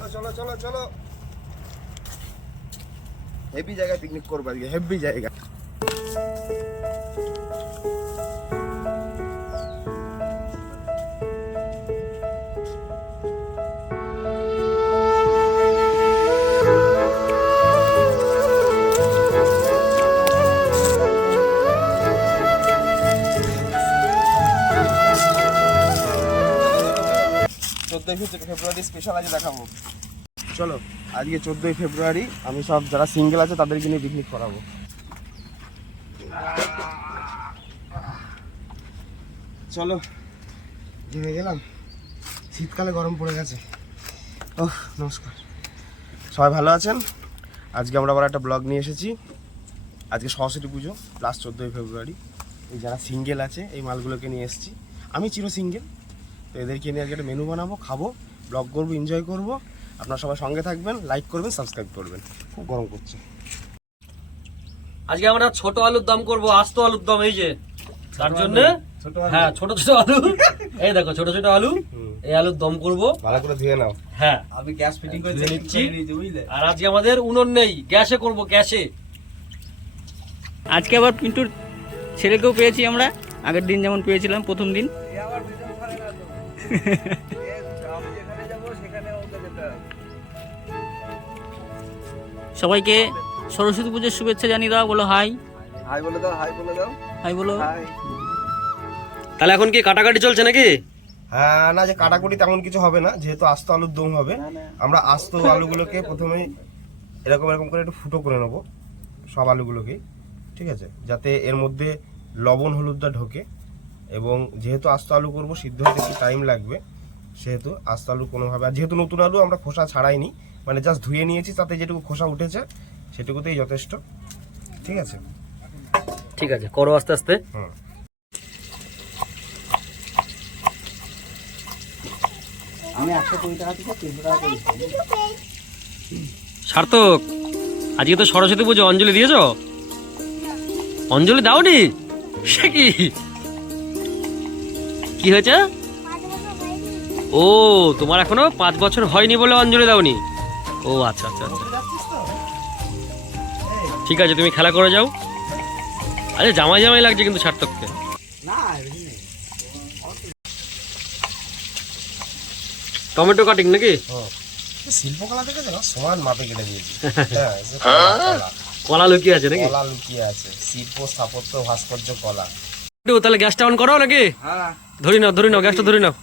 চলো চলো চলো চলো, হেভি জায়গায় পিকনিক করবো আজকে, হেভি জায়গা। ফেব্রুয়ারি স্পেশাল আজ দেখাবো। চলো আজকে 14ই ফেব্রুয়ারি, আমি সব যারা সিঙ্গেল আছে তাদেরকে নিয়ে পিকনিক করাবো। চলো জেনে গেলাম, শীতকালে গরম পড়ে গেছে। ওহ নমস্কার, সবাই ভালো আছেন? আজকে আমরা আবার একটা ব্লগ নিয়ে এসেছি। আজকে সরস্বতী পুজো প্লাস 14ই ফেব্রুয়ারি। এই যারা সিঙ্গেল আছে এই মালগুলোকে নিয়ে এসেছি। আমি চির সিঙ্গেল, তো এদেরকে নিয়ে আজকে একটা মেনু বানাবো, খাবো, ব্লগ করবো, এনজয় করবো। আপনারা সবাই সঙ্গে থাকবেন, লাইক করবেন, সাবস্ক্রাইব করবেন। খুব গরম করছে। আজকে আমরা ছোট আলুর দম করবো, আস্ত আলুর দম। এই যে তার জন্য হ্যাঁ ছোট ছোট আলু, এই দেখো ছোট ছোট আলু, এই আলুর দম করবো। ভালো করে ধুয়ে নাও। হ্যাঁ আমি গ্যাস ফিটিং করে নিচ্ছি। আর আজকে আমাদের উনুন নেই, গ্যাসে করবো, গ্যাসে। আজকে আবার পিন্টুর ছেলেকেও পেয়েছি আমরা, আগের দিন যেমন পেয়েছিলাম প্রথম দিন। সবাইকে সরস্বতী পুজোর শুভেচ্ছা জানিয়ে দাও, বলো হাই। হাই বলে দাও, হাই বলে দাও, হাই বলো। তাহলে এখন কি কাটাকাটি চলছে নাকি? হ্যাঁ না, যে কাটাকুটি তেমন কিছু হবে না, যেহেতু আস্ত আলুর দম হবে। আমরা আস্ত আলুগুলোকে প্রথমে এরকম এরকম করে একটু ফুটো করে নেবো, সব আলুগুলোকে, ঠিক আছে, যাতে এর মধ্যে লবণ হলুদটা ঢোকে। এবং যেহেতু আস্ত আলু করবো, সিদ্ধ হতে একটু টাইম লাগবে, সেহেতু আস্ত আলু কোনোভাবে, আর যেহেতু নতুন আলু আমরা খোসা ছাড়াইনি, মানে জাস্ট ধুয়ে নিয়েছি, তাতে যেটুকু খোসা উঠেছে সেটুকুতেই যথেষ্ট। ঠিক আছে, ঠিক আছে, করো আস্তে আস্তে। হুম। আমি 120 টাকা থেকে 300 টাকা করি। সার্থক, আজকে তো সরস্বতী পুজো, অঞ্জলি দিয়েছো? অঞ্জলি দাওনি? সে কি কি হয়েছে? ও তোমার এখনো 5 বছর হয়নি বলে অঞ্জলি দাওনি? ও আচ্ছা আচ্ছা আচ্ছা, ঠিক আছে, তুমি খেলা করে যাও। আরে জামাই জামাই লাগছে কিন্তু সার্থককে। টমেটো কাটিং নাকি? শিল্পকলা থেকে যেন সমান মাপে কেটে দিয়েছি। কলা লুকিয়ে আছে নাকি? কলা লুকিয়ে আছে, শিল্প স্থাপত্য ভাস্কর্য কলা। তাহলে গ্যাসটা অন করো নাকি? ধরি নাও গ্যাসটা ধরে নাও।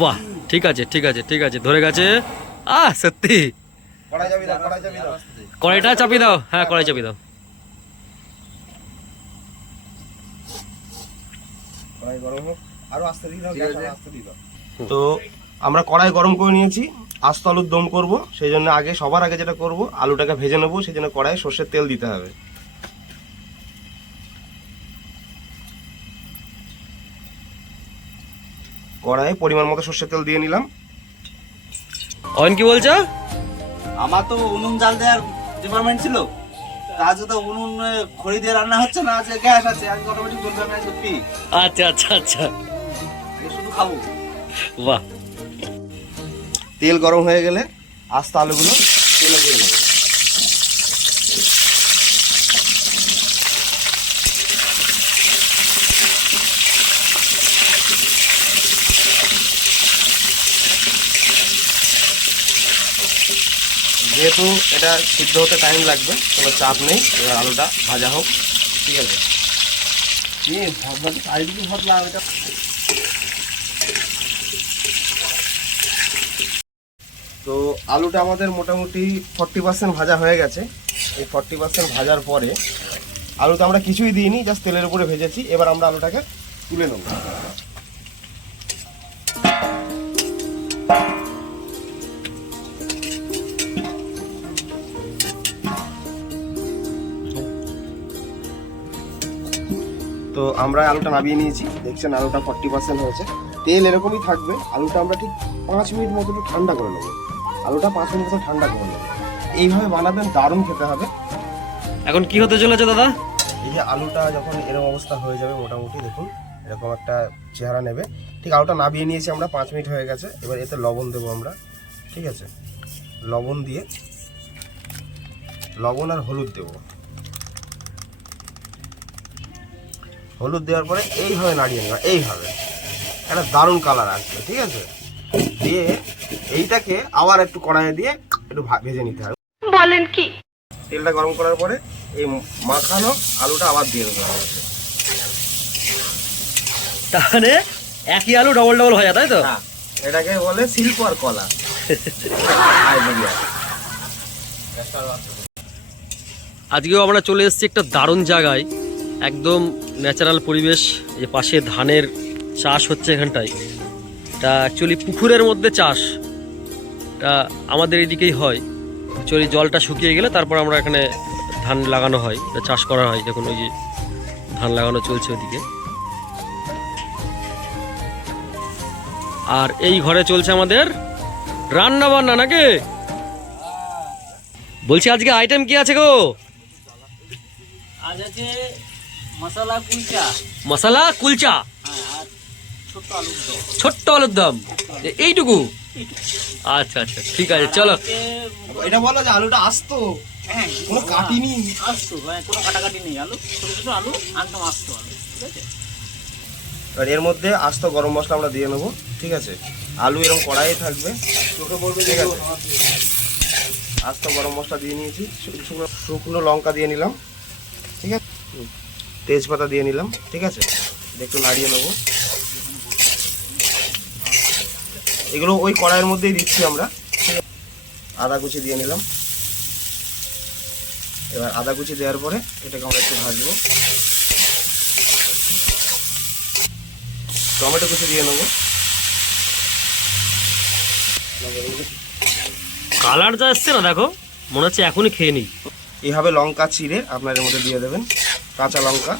বাহ, ঠিক আছে ঠিক আছে ঠিক আছে, ধরে গেছে। সত্যি কড়াই চাপি দাও, কড়াই চাপি দাও, কড়াইটা চাপি দাও। হ্যাঁ কড়াই চাপি দাও। কড়াই গরম হোক, আরো আস্তে দিয়ে দাও, গ্যাস আস্তে দিয়ে দাও। তো আমরা কড়াই গরম করে নিয়েছি, আস্ত আলুর দম করব। সেই জন্য আগে, সবার আগে যেটা করব, আলুটাকে ভেজে নেবো। সেই জন্য কড়াই সর্ষের তেল দিতে হবে। কড়াইয়ে পরিমাণ মতো সর্ষের তেল দিয়ে নিলাম। অয়ন কি বলছো? আমার তো উনুন জাল দেওয়ার ডিপার্টমেন্ট ছিল, আজকে তো উনুন খড়ি দিয়ে রান্না হচ্ছে না, আজকে গ্যাস আছে, আজকে অটোমেটিক চলবে, আমি আজকে ফ্রি। আচ্ছা আচ্ছা আচ্ছা, শুধু খাবো। বাহ। তেল গরম হয়ে গেলে আস্ত আলুগুলো তেলে দিয়ে নেবো। যেহেতু এটা সিদ্ধ হতে টাইম লাগবে, কোনো চাপ নেই, এবার আলুটা ভাজা হোক। ঠিক আছে, তো আলুটা আমাদের মোটামুটি 40% ভাজা হয়ে গেছে। এই 40% ভাজার পরে, আলুতে আমরা কিছুই দিইনি, জাস্ট তেলের উপরে ভেজেছি। এবার আমরা আলুটাকে তুলে নেব। তো আমরা আলুটা নামিয়ে নিয়েছি, দেখছেন আলুটা 40% হয়েছে। তেল এরকমই থাকবে। আলুটা আমরা ঠিক 5 মিনিট মতো একটু ঠান্ডা করে নেবো। আলুটা 5 মিনিট মতো ঠান্ডা করে নেবো। এইভাবে বানাবেন, দারুণ খেতে হবে। এখন কি হতে চলেছে দাদা? এই যে আলুটা যখন এরকম অবস্থা হয়ে যাবে, মোটামুটি দেখুন এরকম একটা চেহারা নেবে, ঠিক আলুটা নামিয়ে নিয়েছি আমরা, 5 মিনিট হয়ে গেছে। এবার এতে লবণ দেবো আমরা, ঠিক আছে, লবণ দিয়ে, লবণ আর হলুদ দেব। হলুদ দেওয়ার পরে এইভাবে নাড়িয়ে নেওয়া, এইভাবে একটা দারুণ কালার আসবে। ঠিক আছে, দিয়ে এইটাকে আবার একটু কড়াইয়ে দিয়ে একটু ভেজে নিতে হবে। বলেন কি? তেলটা গরম করার পরে এই মাখানো আলুটা আবার দিয়ে দেবো। তাহলে একই আলু ডবল ডবল হয়ে যায়, তাই তো? হ্যাঁ, এটাকে বলে শিল্প আর কলা। আজকেও আমরা চলে এসেছি একটা দারুণ জায়গায়, একদম ন্যাচারাল পরিবেশ। এই পাশে ধানের চাষ হচ্ছে এখানটায়। এটা অ্যাকচুয়ালি পুকুরের মধ্যে চাষ, এটা আমাদের এদিকেই হয়। অ্যাকচুয়ালি জলটা শুকিয়ে গেলে তারপর আমরা এখানে ধান লাগানো হয়, এটা চাষ করা হয়। দেখুন ওই যে ধান লাগানো চলছে ওদিকে। আর এই ঘরে চলছে আমাদের রান্না বান্না, নাকি? বলছি আজকে আইটেম কি আছে গো? আজ আছে মশলা কুলচা, মশলা কুলচা, আর ছোট্ট আলুর দম। ছোট্ট আলুর দম, এইটুকু? আচ্ছা আচ্ছা, ঠিক আছে, চলো। এটা বলো যে আলুটা আসতো, কোনো কাটিনি। আসতো, কোনো কাটাকাটি নেই, আলু ছোট ছোট আলু, একদম আসতো আলু। ঠিক আছে, এবার এর মধ্যে আস্ত গরম মশলা আমরা দিয়ে নেবো। ঠিক আছে, আলু এরকম কড়াই থাকবে, চোখে পড়বে। ঠিক আছে, আস্ত গরম মশলা দিয়ে নিয়েছি, শুকনো লঙ্কা দিয়ে নিলাম। ঠিক আছে, তেজপাতা দিয়ে নিলাম। ঠিক আছে, একটু নাড়িয়ে নেবো। এগুলো ওই কড়াইয়ের মধ্যেই দিচ্ছি আমরা। আদা কুচি দিয়ে নিলাম। এবার আদা কুচি দেওয়ার পরে এটাকে আমরা একটু ভাজবো। টমেটো কুচি দিয়ে নেবো। কালার যা আসছে না, দেখো মনে হচ্ছে এখনই খেয়ে নিই। এইভাবে লঙ্কা চিড়ে আপনার এর মধ্যে দিয়ে দেবেন, কাঁচা লঙ্কা।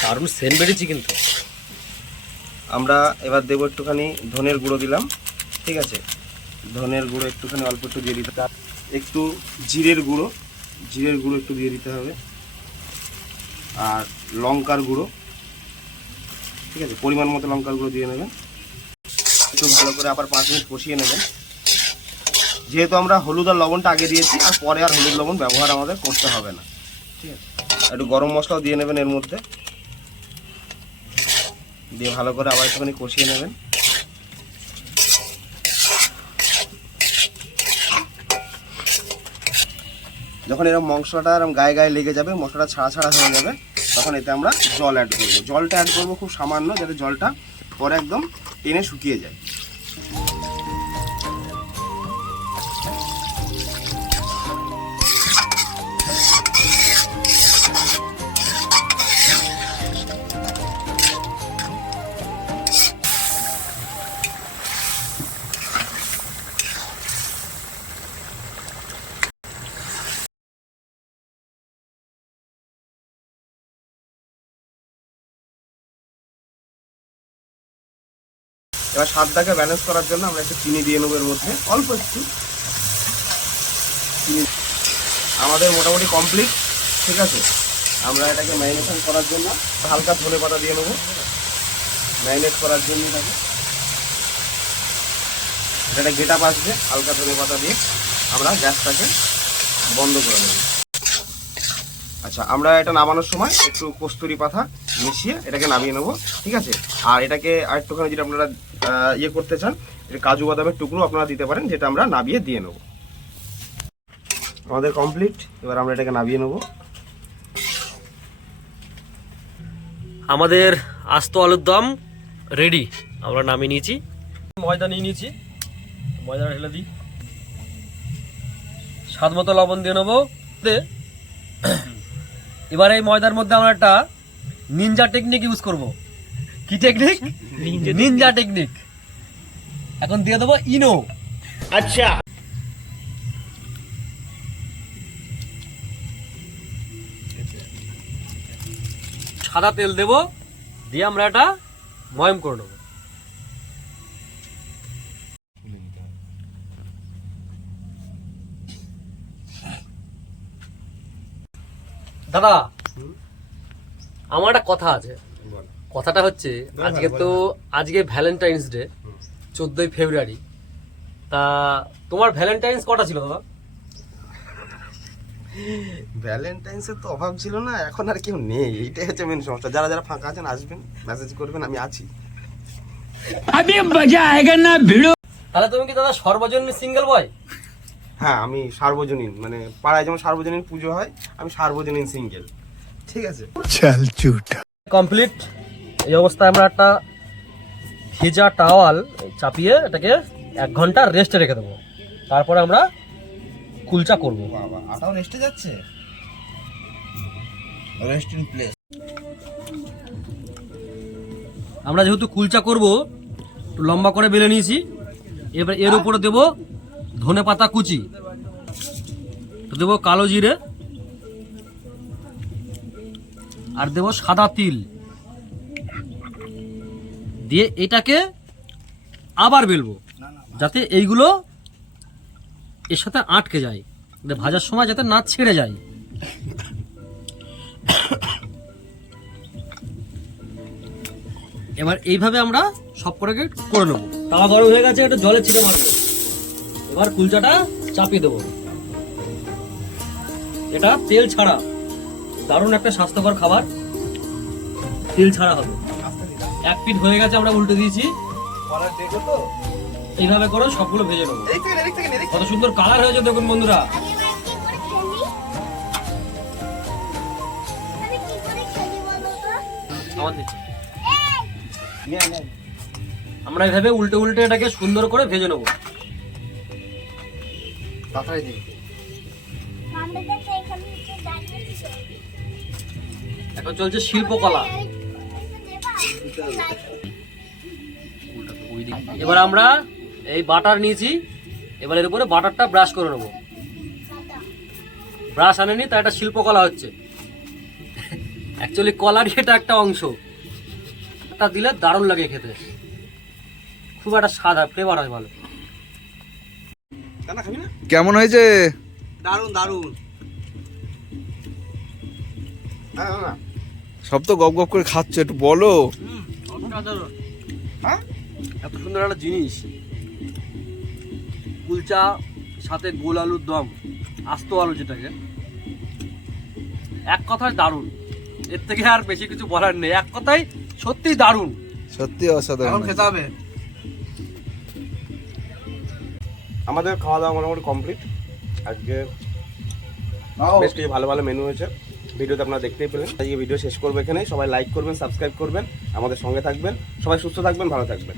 দারুণ সেন্ট বেরিয়েছি কিন্তু। আমরা এবার দেবো একটুখানি ধনের গুঁড়ো দিলাম। ঠিক আছে, ধনের গুঁড়ো একটুখানি অল্প একটু দিয়ে দিতে হবে। একটু জিরের গুঁড়ো একটু দিয়ে দিতে হবে। আর লঙ্কার গুঁড়ো, ঠিক আছে, পরিমাণ মতো লঙ্কার গুঁড়ো দিয়ে নেবেন। একটু ভালো করে আবার 5 মিনিট কষিয়ে নেবেন। যেহেতু আমরা হলুদ আর লবণটা আগে দিয়েছি, আর পরে আর হলুদ লবণ ব্যবহার আমাদের করতে হবে না। ঠিক আছে, একটু গরম মশলাও দিয়ে নেবেন এর মধ্যে, দিয়ে ভালো করে আবার একটুখানি কষিয়ে নেবেন। যখন এরকম মশলাটা এরকম গায়ে গায়ে লেগে যাবে, মশলাটা ছাড়া ছাড়া হয়ে যাবে, তখন এতে আমরা জল অ্যাড করবো। জলটা অ্যাড করবো খুব সামান্য, যাতে জলটা পরে একদম টেনে শুকিয়ে যায়। এবার স্বাদটাকে ব্যালেন্স করার জন্য আমরা একটু চিনি দিয়ে নেবো এর মধ্যে, অল্প একটু চিনি। আমাদের মোটামুটি কমপ্লিট। ঠিক আছে, আমরা এটাকে ম্যারিনেশন করার জন্য হালকা ধনে পাতা দিয়ে নেবো, ম্যারিনেট করার জন্য। এটা গেটা আসবে, হালকা ধনে পাতা দিয়ে আমরা গ্যাসটাকে বন্ধ করে নেব। আচ্ছা, আমরা এটা নামানোর সময় একটু কস্তুরি পাতা মিশিয়ে এটাকে নামিয়ে নেবো। ঠিক আছে, আর এটাকে আরেকটুখানি যেটা আপনারা ইয়ে করতে চান, এটা কাজু বাদামের টুকরো আপনারা দিতে পারেন, যেটা আমরা নামিয়ে দিয়ে নেব। আমাদের কমপ্লিট। এবার আমরা এটাকে নামিয়ে নেব। আমাদের আস্ত আলুর দম রেডি, আমরা নামিয়ে নিয়েছি। ময়দা নিয়ে নিয়েছি, ময়দাটা ঢেলে দিই। স্বাদ মতো লবণ দিয়ে নেবো। এবার এই ময়দার মধ্যে আমরা একটা নিনজা টেকনিক ইউজ করব। কি টেকনিক? Ninja technique. এখন দিয়ে দেবো ইনো। আচ্ছা, সাদা তেল দেবো, দিয়ে আমরা এটা ময়ম করে নেবো। দাদা, আমার একটা কথা আছে। কথাটা হচ্ছে আজকে ভ্যালেন্টাইন্স ডে 14ই ফেব্রুয়ারি। তা তোমার ভ্যালেন্টাইন্স কটা ছিল দাদা? ভ্যালেন্টাইন্সের তো অভাব ছিল না, এখন আর কেউ নেই, এইটাই হচ্ছে মেন সমস্যা। যারা যারা ফাঁকা আছেন আসবেন, মেসেজ করবেন, আমি আছি। তাহলে তুমি কি দাদা সর্বজনীন সিঙ্গেল বয়? হ্যাঁ, আমি সার্বজনীন, মানে পাড়ায় যেমন সার্বজনীন পুজো হয়, আমি সার্বজনীন সিঙ্গেল। ঠিক আছে, কমপ্লিট। এই অবস্থায় আমরা একটা ভেজা টাওয়াল চাপিয়ে এটাকে 1 ঘন্টা রেস্টে রেখে দেবো। তারপরে আমরা কুলচা করব। বাবা, আটাও রেস্টে যাচ্ছে। Rest in place. আমরা যেহেতু কুলচা করব, একটু লম্বা করে বেলে নিয়েছি। এবার এর উপরে দেব ধনেপাতা কুচি, দেব কালো জিরে, আর দেব সাদা তিল দিয়ে এটাকে আবার বেলবো, যাতে এইগুলো এর সাথে আটকে যায়, ভাজার সময় যাতে না ছেড়ে যায়। এবার এইভাবে আমরা সব করে নেবো। তাওয়া গরম হয়ে গেছে, একটু জলে ছিটে মারবো। এবার কুলচাটা চাপিয়ে দেবো। এটা তেল ছাড়া, দারুণ একটা স্বাস্থ্যকর খাবার, তেল ছাড়া হবে। 1 পিঠ হয়ে গেছে, আমরা উল্টে দিয়েছি। এইভাবে করে সবগুলো ভেজে নেবো। কত সুন্দর কালার হয়েছে দেখুন বন্ধুরা। আমরা এইভাবে উল্টে উল্টে এটাকে সুন্দর করে ভেজে নেবো। এখন চলছে শিল্পকলা। এবার আমরা এই বাটার নিয়েছি, এবার এর উপরে বাটারটা ব্রাশ করে নেবো। ব্রাশ আনেনি, তা এটা শিল্পকলা হচ্ছে। অ্যাকচুয়ালি কলারই এটা একটা অংশ। তা দিলে দারুণ লাগে খেতে, খুব একটা স্বাদ হয়, ফ্লেভার হয় ভালো। কেমন হয়েছে? দারুন দারুন। সব তো গপ গপ করে খাচ্ছ, একটু বলো। হ্যাঁ, এত সুন্দর একটা জিনিস, কুলচা সাথে গোল আলুর দম, আস্ত আলু যেটাকে, এক কথায় দারুণ। এর থেকে আর বেশি কিছু বলার নেই, এক কথায় সত্যি দারুণ, সত্যি অসাধারণ। এখন খেতে হবে। আমাদের খাওয়া দাওয়া মোটামুটি কমপ্লিট। আজকে বেশ কিছু ভালো ভালো মেনু হয়েছে, ভিডিওতে আপনারা দেখতেই পেলেন। আজকে ভিডিও শেষ করবো এখানে। সবাই লাইক করবেন, সাবস্ক্রাইব করবেন, আমাদের সঙ্গে থাকবেন। সবাই সুস্থ থাকবেন, ভালো থাকবেন।